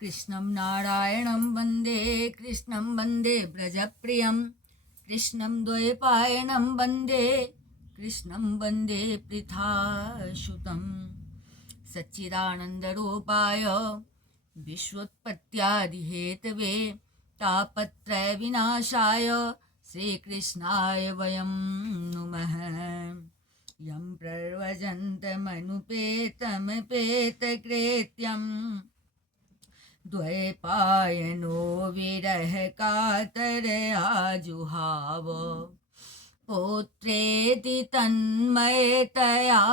कृष्णं नारायणं वन्दे कृष्णं वन्दे व्रजप्रियं कृष्णं द्वैपायनं वन्दे कृष्णं वन्दे पृथासुतं सच्चिदानन्दरूपाय विश्वोत्पत्त्यादिहेतवे तापत्रयविनाशाय श्रीकृष्णाय वयं नुमः। यं प्रव्रजन्तमनुपेतमपेतकृत्यं द्वैपायनो विरह कातरया जुहाव पुत्रेति तन्मयतया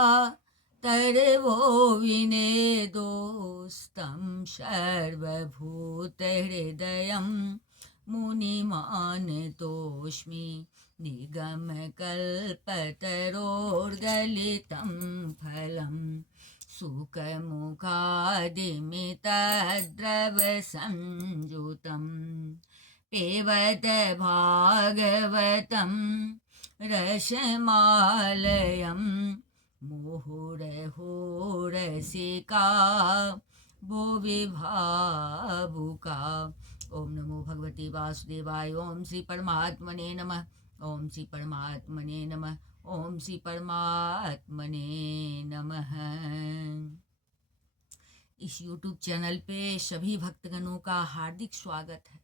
तर्वो विनेदोस्तं सर्वभूतहृदयं मुनिमानतोऽस्मि निगमकल्पतरोर्गलितं फलं सुखमुखादिमितद्रवसंयुतं पिबत भागवतं रसमालयं मुहुरहोरसिका भुवि भावुका। ओम नमो भगवते वासुदेवाय। ओम श्री परमात्मने नमः। ओम श्री परमात्मने नमः। ओम श्री परमात्मने नमः। इस YouTube चैनल पे सभी भक्तगणों का हार्दिक स्वागत है,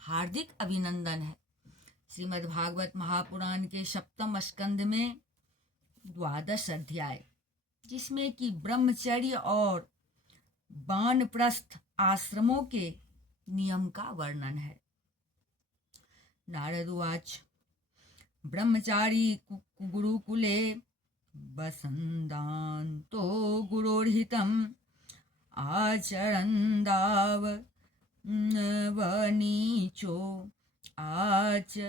हार्दिक अभिनंदन है। श्रीमद् भागवत महापुराण के सप्तम स्कंद में 12 अध्याय, जिसमें कि ब्रह्मचर्य और वानप्रस्थ आश्रमों के नियम का वर्णन है। नारद उवाच ब्रह्मचारी गुरुकुले वसन्दान्तो गुरोर्हितम् आचरन्दावनीचो आचरन्दां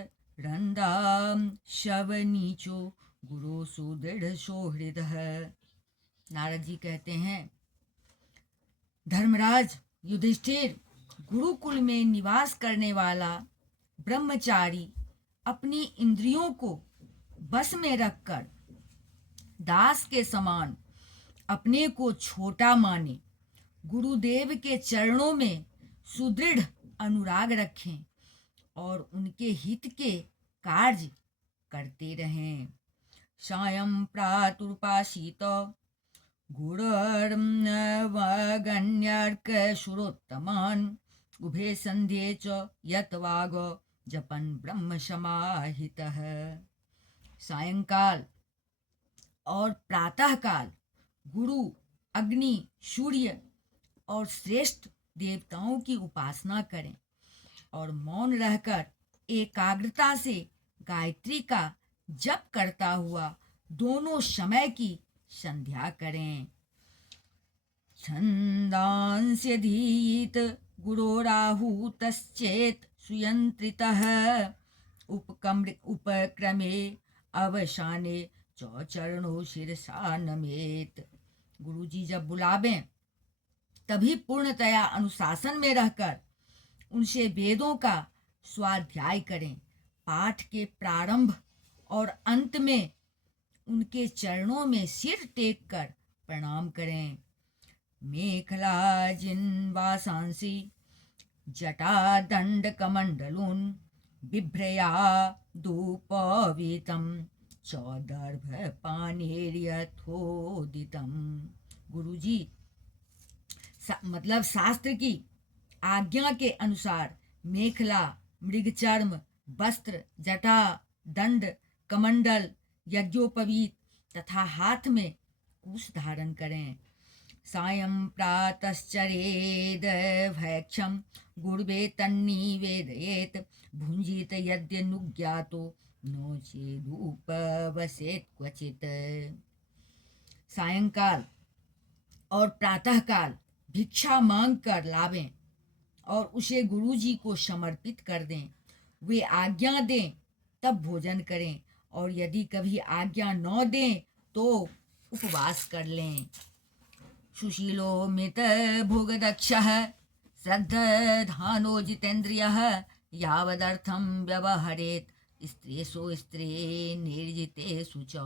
शवनीचो गुरु सुदृढ़ सौहृदः। नारद जी कहते हैं, धर्मराज युधिष्ठिर, गुरुकुल में निवास करने वाला ब्रह्मचारी अपनी इंद्रियों को बस में रखकर दास के समान अपने को छोटा माने, गुरुदेव के चरणों में सुदृढ़ अनुराग रखें और उनके हित के कार्य करते रहें। सायं प्रातुर्पासीत गुरुर्वगण्यर्कसुरोत्तमान् उभे सन्ध्ये च यत्वाग जपन् ब्रह्म समाहितः। सायंकाल और प्रातःकाल गुरु, अग्नि, सूर्य और श्रेष्ठ देवताओं की उपासना करें और मौन रहकर एकाग्रता से गायत्री का जप करता हुआ दोनों समय की संध्या करें। छंदांस्यधीत गुरोराहुतश्चेत् सुयंत्रितः उपक्रमे अवसाने चरणों शिरसा नमेत। गुरुजी जब बुलावें तभी पूर्णतया अनुशासन में रहकर उनसे वेदों का स्वाध्याय करें। पाठ के प्रारंभ और अंत में उनके चरणों में सिर टेक कर प्रणाम करें। मेखला जिन्वासांसि जटा दंड कमंडलून बिभ्रया धूपवीतम चौदर्भ पानेर्यथोदितम। गुरुजी मतलब शास्त्र की आज्ञा के अनुसार मेखला, मृगचर्म, वस्त्र, जटा, दंड, कमंडल, यज्ञोपवीत तथा हाथ में कुश धारण करें। सायं प्रातश्चरेद भैक्षम गुरुवे तन्निवेदयेत भुंजित यद्यनुज्ञातो नो चेदुपवसेत क्वचित। सायंकाल और प्रातःकाल भिक्षा मांग कर लावें और उसे गुरुजी को समर्पित कर दें। वे आज्ञा दें तब भोजन करें और यदि कभी आज्ञा न दें तो उपवास कर लें। सुशीलो मित भोगदक्षः श्रद्धानो जितेन्द्रियः यावदर्थं व्यवहरेत स्त्रेषु स्त्रे निर्जितेषु च।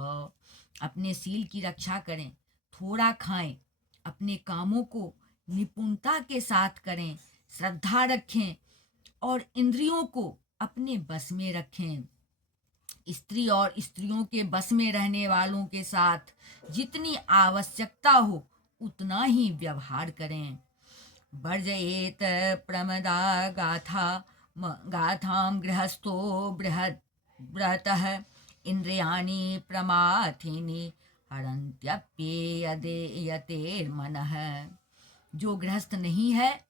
अपने सील की रक्षा करें, थोड़ा खाएं, अपने कामों को निपुणता के साथ करें, श्रद्धा रखें और इंद्रियों को अपने बस में रखें। स्त्री और स्त्रियों के बस में रहने वालों के साथ जितनी आवश्यकता हो उतना ही व्यवहार करें। वर्जयेत प्रमदा गाथा गाथां गृहस्थो बृहत् व्रतः इंद्रियाणि प्रमाथिनी हरन्त्यप्येयतेर्मनः। जो गृहस्थ नहीं है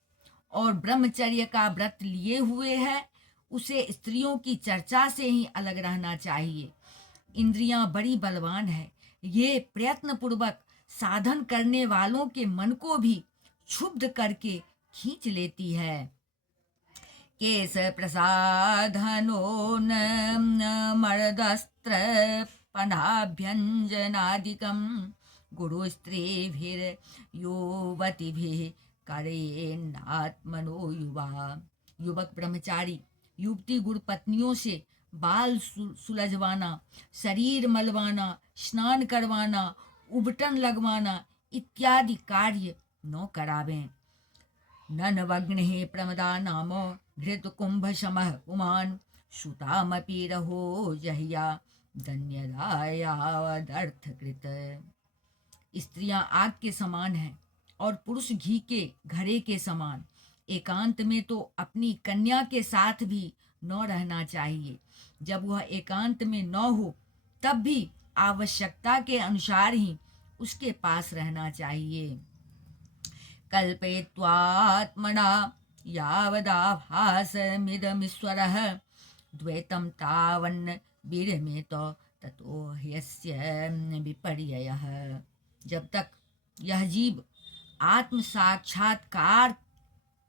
और ब्रह्मचर्य का व्रत लिए हुए है उसे स्त्रियों की चर्चा से ही अलग रहना चाहिए। इंद्रियां बड़ी बलवान है, ये प्रयत्न पूर्वक साधन करने वालों के मन को भी क्षुब्ध करके खींच लेती है। केश प्रसाधनो न मर्दस्त्र पनाभ्यंजनादिकं गुरु स्त्रीभिर्युवतिभिः करेन्नात्मनो युवा। युवक ब्रह्मचारी युवती गुरु पत्नियों से बाल सुलझवाना, शरीर मलवाना, स्नान करवाना, उबटन लगवाना इत्यादि कार्य न करावें। ननवग्निः प्रमदा नाम घृतकुम्भशमः पुमान् श्रुतामपि रहो जह्या धन्यदायावदर्थकृत। स्त्रियां आग के समान हैं और पुरुष घी के घड़े के समान। एकांत में तो अपनी कन्या के साथ भी न रहना चाहिए। जब वह एकांत में न हो तब भी आवश्यकता के अनुसार ही उसके पास रहना चाहिए। कल्पयित्वात्मना यावदाभासमिदमीश्वरः द्वैतं तावन्न विरमेत ततो ह्यस्य विपर्ययः। जब तक यह जीव आत्म साक्षात्कार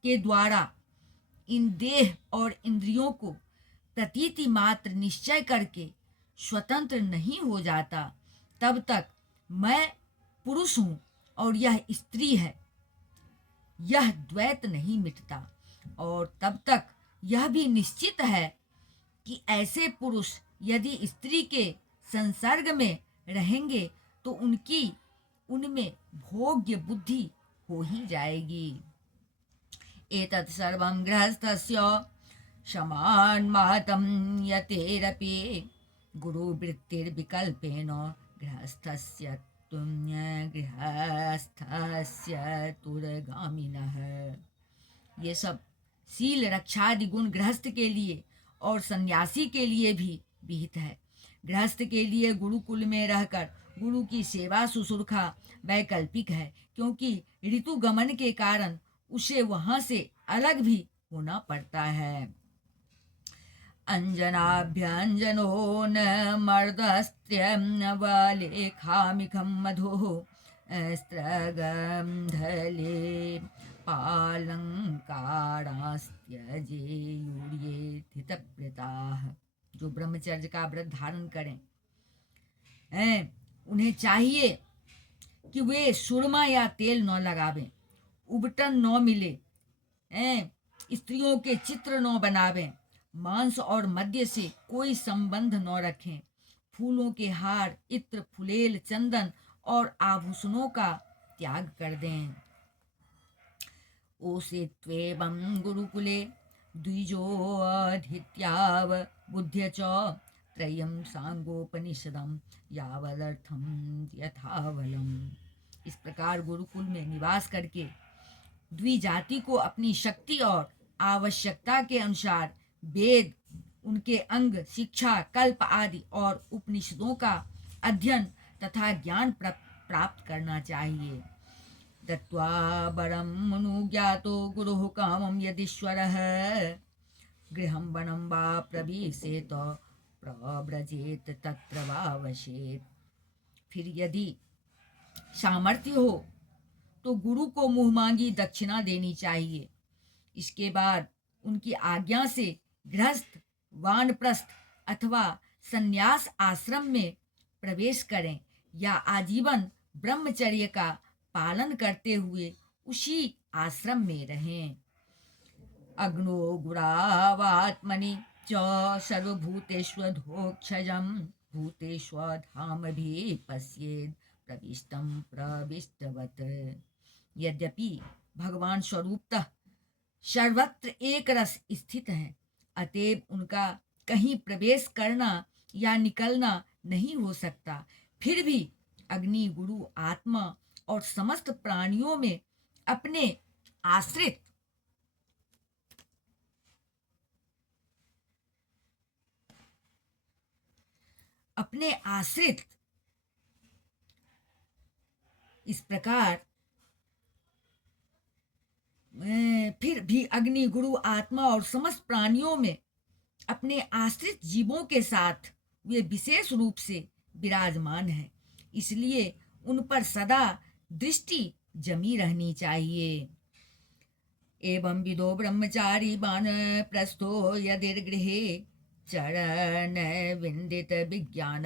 के द्वारा इन देह और इंद्रियों को प्रतीति मात्र निश्चय करके स्वतंत्र नहीं हो जाता, तब तक मैं पुरुष हूँ और यह स्त्री है, यह द्वैत नहीं मिटता। और तब तक यह भी निश्चित है कि ऐसे पुरुष यदि स्त्री के संसर्ग में रहेंगे तो उनमें भोग्य बुद्धि हो ही जाएगी। एतत् सर्वं गृहस्थस्य समान्मातं यतेरपि गुरुवृत्तिर्विकल्पेन गृहस्थस्य तुरगामिनः। ये सब शील रक्षादि गुण गृहस्थ के लिए और सन्यासी के लिए भी विहित है। गृहस्थ के लिए गुरुकुल में रहकर गुरु की सेवा शुश्रूषा वैकल्पिक है, क्योंकि ऋतु गमन के कारण उसे वहां से अलग भी होना पड़ता है। अंजनाभ्यंजनो न मर्दस्त्र्यं वलेखामिखं मधुः स्त्रगंधले पालंकारास्त्यजेयूर्ये स्थितप्रेताः। जो ब्रह्मचर्य का व्रत धारण करें उन्हें चाहिए कि वे सुरमा या तेल न लगावें, उबटन न मिले, स्त्रियों के चित्र न बनावें, मांस और मद्य से कोई संबंध न रखें, फूलों के हार, इत्र, फुलेल, चंदन और आभूषणों का त्याग कर दें। ओषित्वेवं गुरुकुले द्विजोऽधीत्याव बुद्ध्य च त्रयं सांगोपनिषदं यावदर्थं यथावलम्। इस प्रकार गुरुकुल में निवास करके द्विजाति को अपनी शक्ति और आवश्यकता के अनुसार वेद, उनके अंग, शिक्षा, कल्प आदि और उपनिषदों का अध्ययन तथा ज्ञान प्राप्त करना चाहिए। दत्वा वरम् अनुज्ञातो गुरुः कामं यदीश्वरः गृहं वनं वा प्रविशेत प्रव्रजेत तत्र वा वसेत। फिर यदि सामर्थ्य हो तो गुरु को मुँह मांगी दक्षिणा देनी चाहिए। इसके बाद उनकी आज्ञा से गृहस्थ, वानप्रस्थ अथवा संन्यास आश्रम में प्रवेश करें या आजीवन ब्रह्मचर्य का पालन करते हुए उसी आश्रम में रहें। अग्नो गुरावात्मनि च सर्वभूतेष्वधोक्षजं भूतेष्वधामभिः पश्येद प्रविष्टं प्रविष्टवत्। यद्यपि भगवान स्वरूपतः सर्वत्र एक रस स्थित है, अतएव उनका कहीं प्रवेश करना या निकलना नहीं हो सकता। फिर भी अग्नि गुरु आत्मा और समस्त प्राणियों में अपने आश्रित अपने आश्रित इस प्रकार फिर भी अग्नि गुरु आत्मा और समस्त प्राणियों में अपने आश्रित जीवों के साथ वे विशेष रूप से विराजमान है, इसलिए उन पर सदा दृष्टि जमी रहनी चाहिए। एवं विदो ब्रह्मचारी बाण प्रस्थो यदिर्गृहे चरण विंदित विज्ञान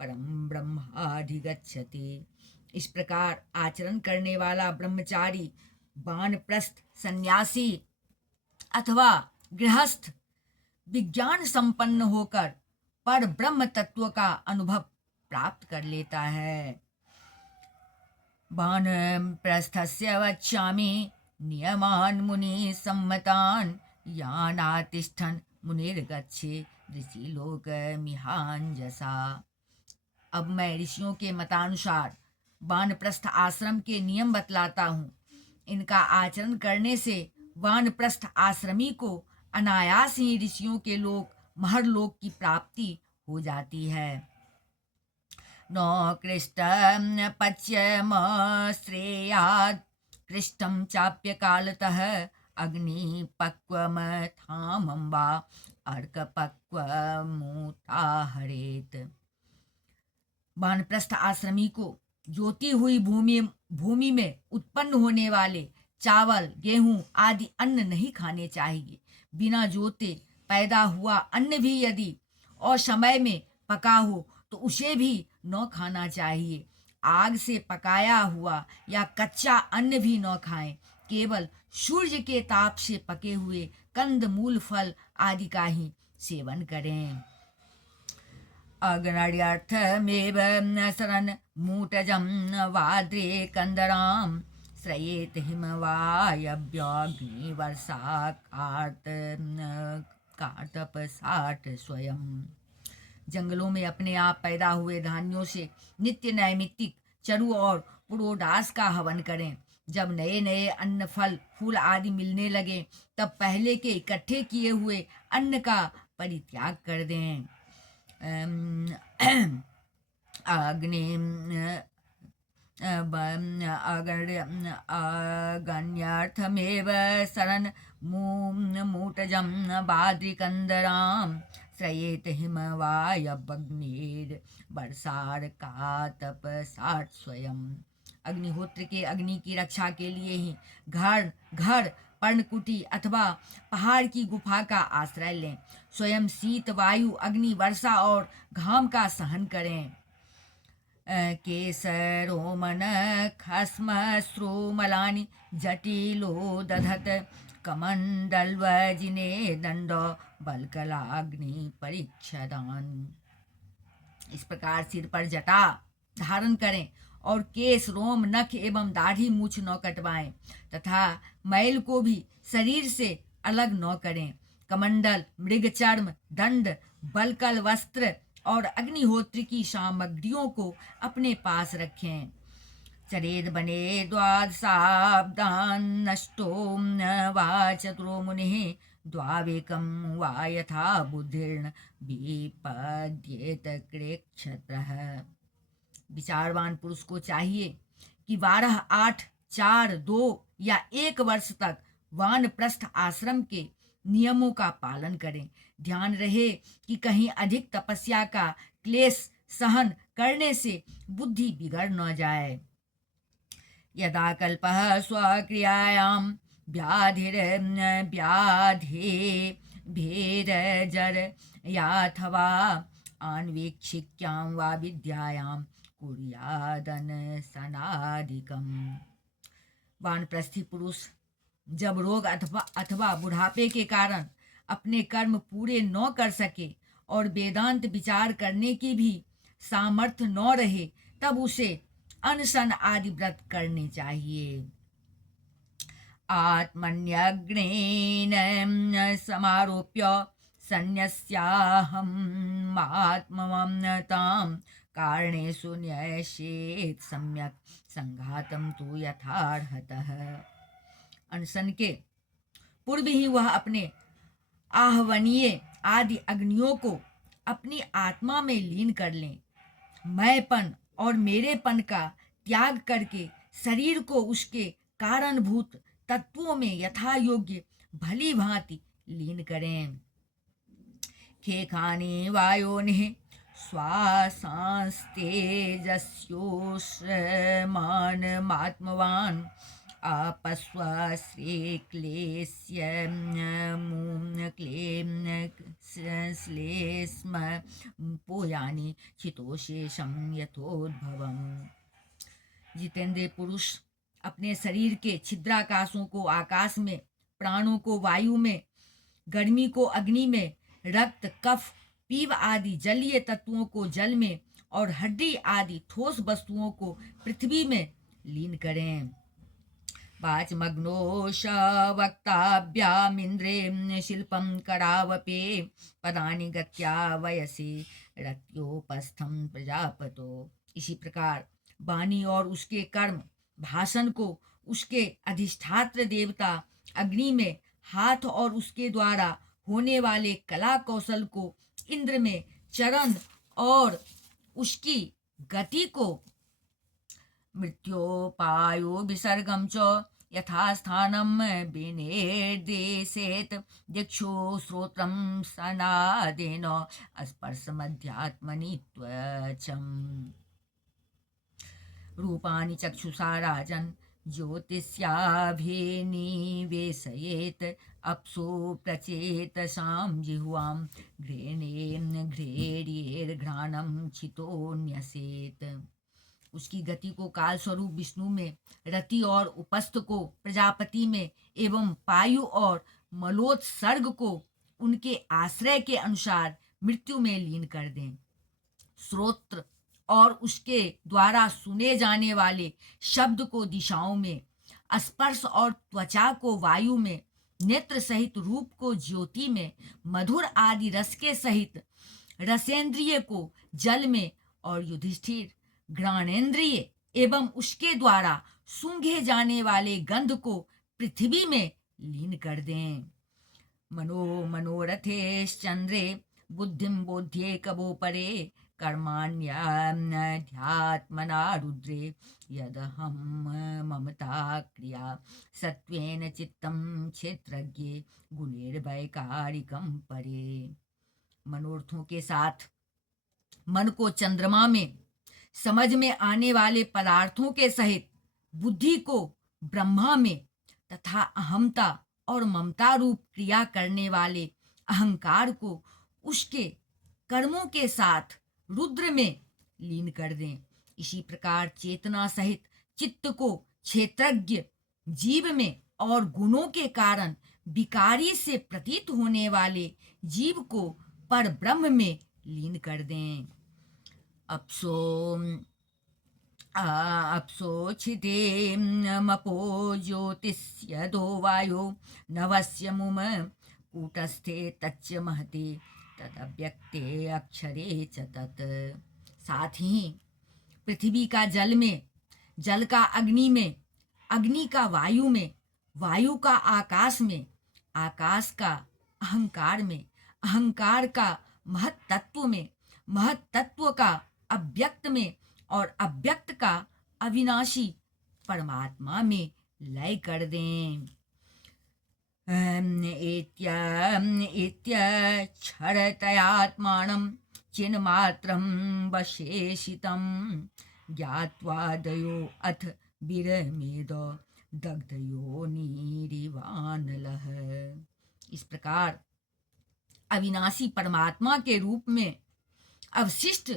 परम ब्रह्माधिगच्छति। इस प्रकार आचरण करने वाला ब्रह्मचारी, वानप्रस्थ सन्यासी अथवा गृहस्थ विज्ञान संपन्न होकर पर ब्रह्म तत्व का अनुभव प्राप्त कर लेता है। वानप्रस्थस्य वक्ष्यामि नियमान् मुनि सम्मतान् यानातिष्ठन् मुनिर्गच्छे ऋषि लोक मिहांजसा। अब मैं ऋषियों के मतानुसार वानप्रस्थ आश्रम के नियम बतलाता हूँ। इनका आचरण करने से वानप्रस्थ आश्रमी को अनायास ही ऋषियों के लोक महरलोक की प्राप्ति हो जाती है। न कृष्टं पच्यम श्रेयात् कृष्टं चाप्य कालतः अग्नि पक्वम थामं वा अर्क पक्वमुता हरेत। वानप्रस्थ आश्रमी को जोती हुई भूमि में उत्पन्न होने वाले चावल, गेहूं आदि अन्न नहीं खाने चाहिए। बिना जोते पैदा हुआ अन्न भी यदि असमय में पका हो तो उसे भी न खाना चाहिए। आग से पकाया हुआ या कच्चा अन्न भी न खाएं। केवल सूर्य के ताप से पके हुए कंद मूल फल आदि का ही सेवन करें। अग्नर्यर्थमेव शरण मूटजं वाद्रे कंदरां श्रयेत हिमवायव्याग्निवर्षा कार्तपसाट स्वयं। जंगलों में अपने आप पैदा हुए धान्यों से नित्य नैमित्तिक चरु और पुरोडास का हवन करें। जब नए नए अन्न फल फूल आदि मिलने लगे तब पहले के इकट्ठे किए हुए अन्न का परित्याग कर दें। अगण्यार्थमेव शरण मूटजं बाद्रिकन्दरां श्रयेत हिमवायवग्निर्वर्षार्कातपसात् स्वयं। अग्निहोत्र के अग्नि की रक्षा के लिए ही घर पर्णकुटी अथवा पहाड़ की गुफा का आश्रय लें। स्वयं शीत वायु अग्नि वर्षा और घाम का सहन करें। केसरोमन खस्म श्रोमलानि जटिलो दधत कमंडलवजिने दंड बलकलाग्नि परीक्षदान। इस प्रकार सिर पर जटा धारण करें और केस, रोम, नख एवं दाढ़ी मूछ न कटवाएं तथा मैल को भी शरीर से अलग न करें। कमंडल, मृग चर्म, दंड, बलकल वस्त्र और अग्निहोत्र की सामग्रियों को अपने पास रखें। चरेद बने द्वादशाब्दान नष्टो वा चतुरो मुनिः द्वावेकं वा यथा बुद्धिर्न विपद्येत कृच्छत्रः। विचारवान पुरुष को चाहिए कि 12, 8, 4, 2 या 1 वर्ष तक वानप्रस्थ आश्रम के नियमों का पालन करें। ध्यान रहे कि कहीं अधिक तपस्या का क्लेश सहन करने से बुद्धि बिगड़ न जाए। यदा कल्पः स्वक्रियायां व्याधे भेरजर याथवा अन्वीक्षिक्यां वा विद्यायां कुर्यादन सनादिकम। वानप्रस्थी पुरुष जब रोग अथवा बुढ़ापे के कारण अपने कर्म पूरे न कर सके और वेदांत विचार करने की भी सामर्थ्य न रहे तब उसे अनशन आदि व्रत करने चाहिए। आत्मन्यग्नेन समारोप्य सन्न्यस्याहम् आत्ममम्नतां कारणेषु न्यसेत् सम्यक संघातम तु यथार्हतः। अनशन के पूर्व ही वह अपने आहवनीय आदि अग्नियों को अपनी आत्मा में लीन कर लें। मैंपन और मेरेपन का त्याग करके शरीर को उसके कारणभूत तत्वों में यथा योग्य भली भांति लीन करें। खेखाने वायोनिः श्वासांस्तेजस्योश्रमानमात्मवान् अपस्वश्रेक्लेश्लेष्म पोयानि चितोशेषं यथोद्भवम्। जितेंद्रिय पुरुष अपने शरीर के छिद्राकाशों को आकाश में, प्राणों को वायु में, गर्मी को अग्नि में, रक्त, कफ, पीव आदि जलीय तत्वों को जल में और हड्डी आदि ठोस वस्तुओं को पृथ्वी में लीन करें। वाचमग्नोश वक्ताभ्यामिन्द्रे शिल्पं करावपे पदानि गत्या वयसे रत्योपस्थं प्रजापतो। इसी प्रकार वाणी और उसके कर्म, भाषण को उसके अधिष्ठात्र देवता अग्नि में, हाथ और उसके द्वारा होने वाले कला कौशल को इंद्र में, चरण और उसकी गति को मृत्योपायो विसर्गम च यथास्थानम विनिर्देशेत दिक्षु श्रोत्रम सनादेन स्पर्शमध्यात्मनि त्वचम्। रूपाणि चक्षुषा राजन् ज्योतिष्याभिनिवेशयेत् अप्सु प्रचेतसां जिह्वां घ्रेणेन घ्रेड्येर्घ्राणं छितोऽन्यसेत्। उसकी गति को काल स्वरूप विष्णु में, रति और उपस्थ को प्रजापति में एवं पायु और मलोत्सर्ग को उनके आश्रय के अनुसार मृत्यु में लीन कर दें। श्रोत्र और उसके द्वारा सुने जाने वाले शब्द को दिशाओं में, स्पर्श और त्वचा को वायु में, नेत्र सहित रूप को ज्योति में, मधुर आदि रस के सहित रसेंद्रिय को जल में और युधिष्ठिर घ्राणेन्द्रिय एवं उसके द्वारा सूंघे जाने वाले गंध को पृथ्वी में लीन कर दें। मनोरथेश्चंद्रे बुद्धिं बोध्ये कबो परे कर्माण्याध्यात्मना रुद्रे यदहं ममता क्रिया सत्वेन चित्तं क्षेत्रज्ञे गुणैर्वैकारिकं परे। मनोरथों के साथ मन को चंद्रमा में, समझ में आने वाले पदार्थों के सहित बुद्धि को ब्रह्मा में तथा अहमता और ममता रूप क्रिया करने वाले अहंकार को उसके कर्मों के साथ रुद्र में लीन कर दें। इसी प्रकार चेतना सहित चित्त को क्षेत्रज्ञ जीव में और गुणों के कारण विकारी से प्रतीत होने वाले जीव को पर ब्रह्म में लीन कर दें। अप्सोचिते मपो ज्योतिष्यदो वायो नवस्य मुम कूटस्थे तच्च महते तदव्यक्ते अक्षरे च तत्। साथ ही पृथ्वी का जल में, जल का अग्नि में, अग्नि का वायु में, वायु का आकाश में, आकाश का अहंकार में, अहंकार का महत तत्व में, महत तत्व का अव्यक्त में और अव्यक्त का अविनाशी परमात्मा में लय कर दें। इत्यक्षरतयात्मानं चिन्मात्रं वशेषितं ज्ञात्वा दयो अथ विरमेद दग्धयोनिरिवानलः। इस प्रकार अविनाशी परमात्मा के रूप में अवशिष्ट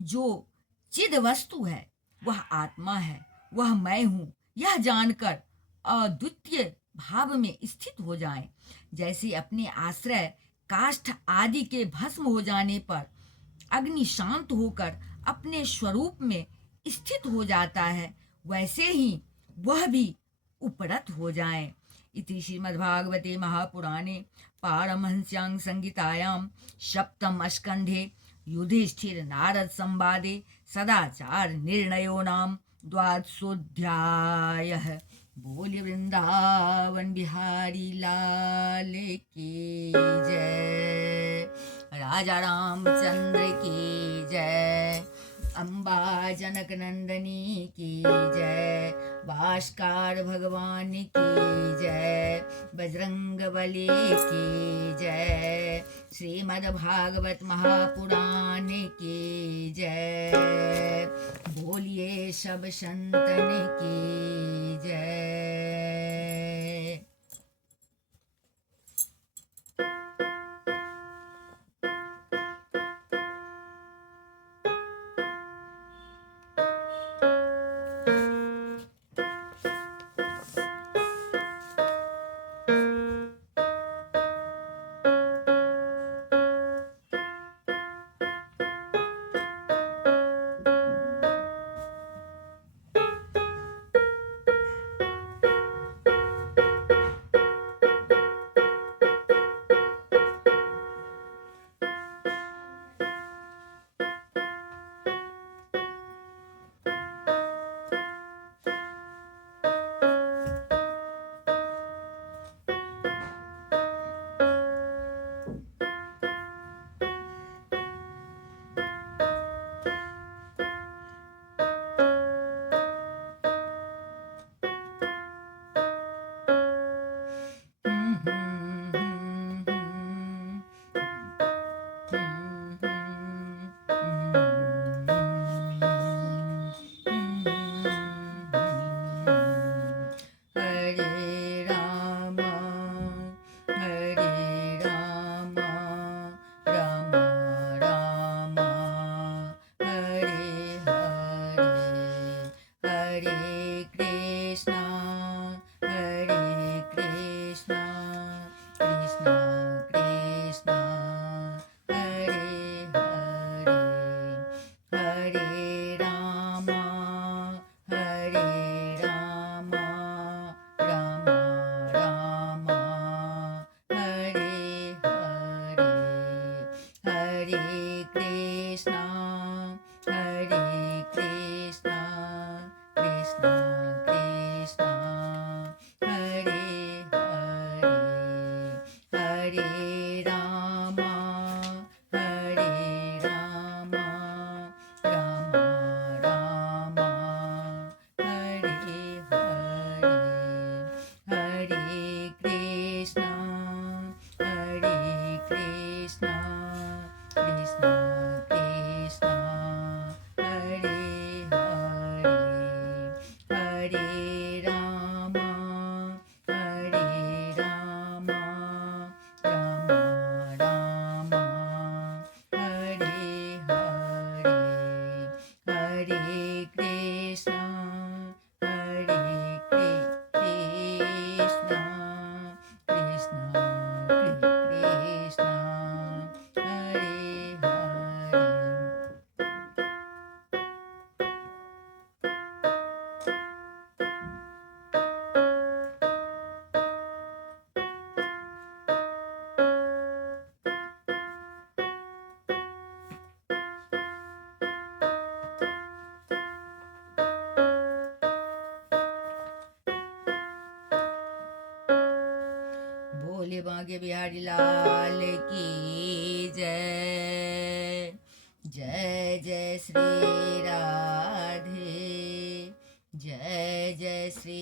जो चिद वस्तु है वह आत्मा है, वह मैं हूँ, यह जानकर अद्वितीय भाव में स्थित हो जाएं। जैसे अपने आश्रय काष्ठ आदि के भस्म हो जाने पर अग्नि शांत होकर अपने स्वरूप में स्थित हो जाता है, वैसे ही वह भी उपरत हो जाएं इति श्रीमद्भागवते महापुराणे पारमहंस्यां संहितायां सप्तमस्कन्धे युधिष्ठिर नारद संवादे सदाचार निर्णयो नाम द्वादशोऽध्यायः। बोल वृंदावन बिहारी लाल की जय, राजा रामचंद्र की जय, अम्बा जनक नंदनी की जय, भास्कर भगवान की जय, बजरंग बली की जय, श्रीमद् भागवत महापुराण की जय, बोलिए सब संतन की जय। बोले बांके बिहारी लाल की जय। जय जय श्री राधे, जय जय श्री